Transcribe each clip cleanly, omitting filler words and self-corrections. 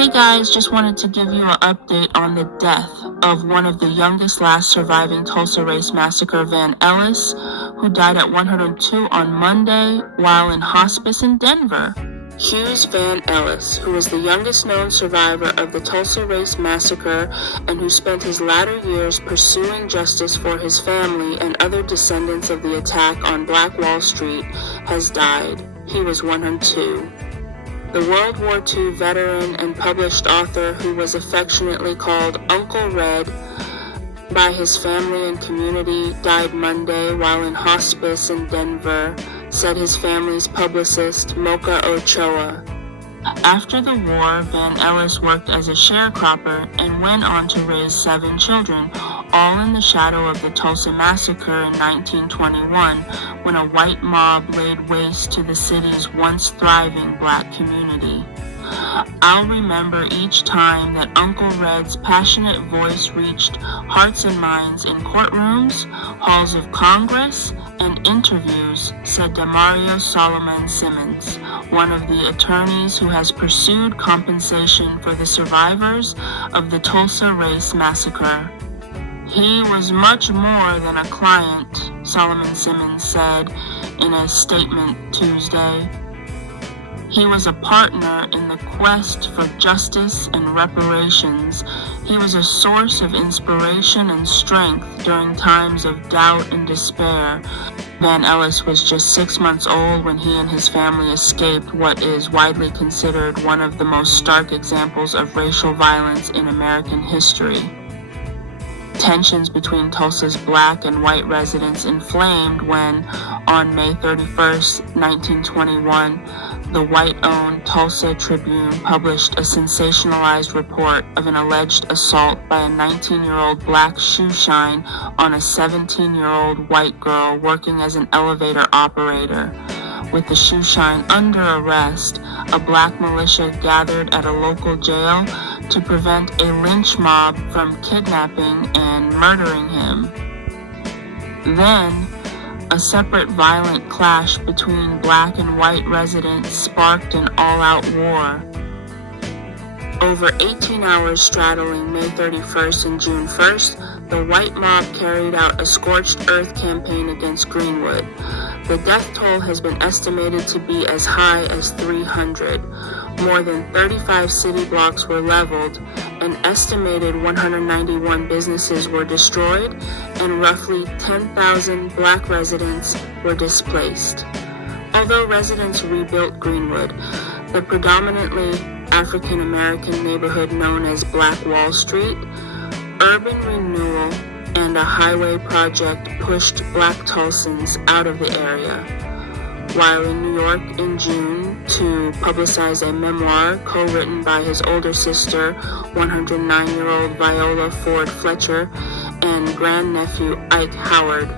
Hey guys, just wanted to give you an update on the death of one of the youngest last surviving Tulsa Race Massacre, Van Ellis, who died at 102 on Monday while in hospice in Denver. Hughes Van Ellis, who was the youngest known survivor of the Tulsa Race Massacre and who spent his latter years pursuing justice for his family and other descendants of the attack on Black Wall Street, has died. He was 102. The World War II veteran and published author, who was affectionately called Uncle Red by his family and community, died Monday while in hospice in Denver, said his family's publicist, Mocha Ochoa. After the war, Van Ellis worked as a sharecropper and went on to raise 7 children, all in the shadow of the Tulsa Massacre in 1921, when a white mob laid waste to the city's once thriving Black community. I'll remember each time that Uncle Red's passionate voice reached hearts and minds in courtrooms, halls of Congress, and interviews, said Damario Solomon Simmons, one of the attorneys who has pursued compensation for the survivors of the Tulsa Race Massacre. He was much more than a client, Solomon Simmons said in a statement Tuesday. He was a partner in the quest for justice and reparations. He was a source of inspiration and strength during times of doubt and despair. Van Ellis was just 6 months old when he and his family escaped what is widely considered one of the most stark examples of racial violence in American history. Tensions between Tulsa's Black and white residents inflamed when, on May 31st, 1921, the white-owned Tulsa Tribune published a sensationalized report of an alleged assault by a 19-year-old Black shoeshine on a 17-year-old white girl working as an elevator operator. With the shoeshine under arrest, a Black militia gathered at a local jail to prevent a lynch mob from kidnapping and murdering him. Then, a separate violent clash between Black and white residents sparked an all-out war. Over 18 hours straddling May 31st and June 1st, the white mob carried out a scorched earth campaign against Greenwood. The death toll has been estimated to be as high as 300. More than 35 city blocks were leveled, an estimated 191 businesses were destroyed, and roughly 10,000 Black residents were displaced. Although residents rebuilt Greenwood, the predominantly African American neighborhood known as Black Wall Street, urban renewal and a highway project pushed Black Tulsans out of the area. While in New York in June to publicize a memoir co-written by his older sister, 109-year-old Viola Ford Fletcher, and grandnephew Ike Howard,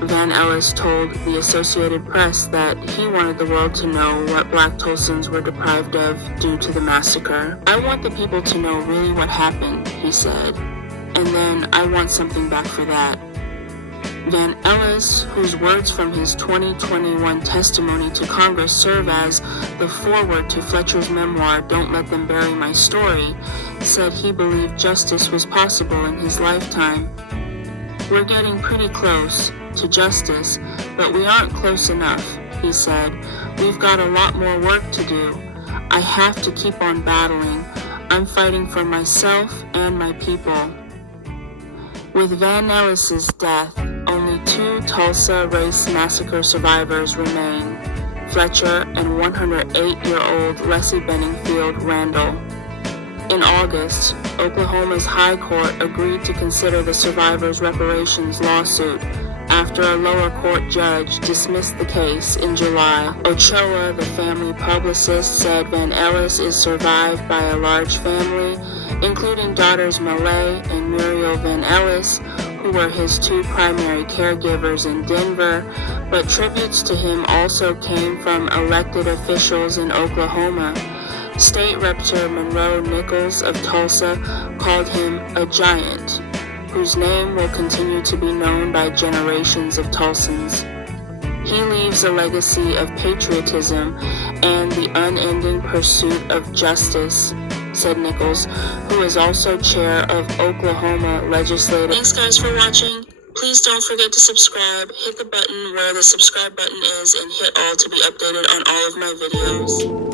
Van Ellis told the Associated Press that he wanted the world to know what Black Tulsans were deprived of due to the massacre. "I want the people to know really what happened," he said, "and then I want something back for that." Van Ellis, whose words from his 2021 testimony to Congress serve as the foreword to Fletcher's memoir, Don't Let Them Bury My Story, said he believed justice was possible in his lifetime. "We're getting pretty close to justice, but we aren't close enough," he said. "We've got a lot more work to do. I have to keep on battling. I'm fighting for myself and my people." With Van Ellis's death, only 2 Tulsa Race Massacre survivors remain, Fletcher and 108-year-old Leslie Benningfield Randall. In August, Oklahoma's High Court agreed to consider the survivors' reparations lawsuit after a lower court judge dismissed the case in July. Ochoa, the family publicist, said Van Ellis is survived by a large family, including daughters Malay and Muriel Van Ellis, who were his 2 primary caregivers in Denver, but tributes to him also came from elected officials in Oklahoma. State Rep. Monroe Nichols of Tulsa called him a giant, whose name will continue to be known by generations of Tulsans. He leaves a legacy of patriotism and the unending pursuit of justice. said Nichols, who is also chair of Oklahoma Legislative. Thanks guys for watching. Please don't forget to subscribe. Hit the button where the subscribe button is and hit all to be updated on all of my videos.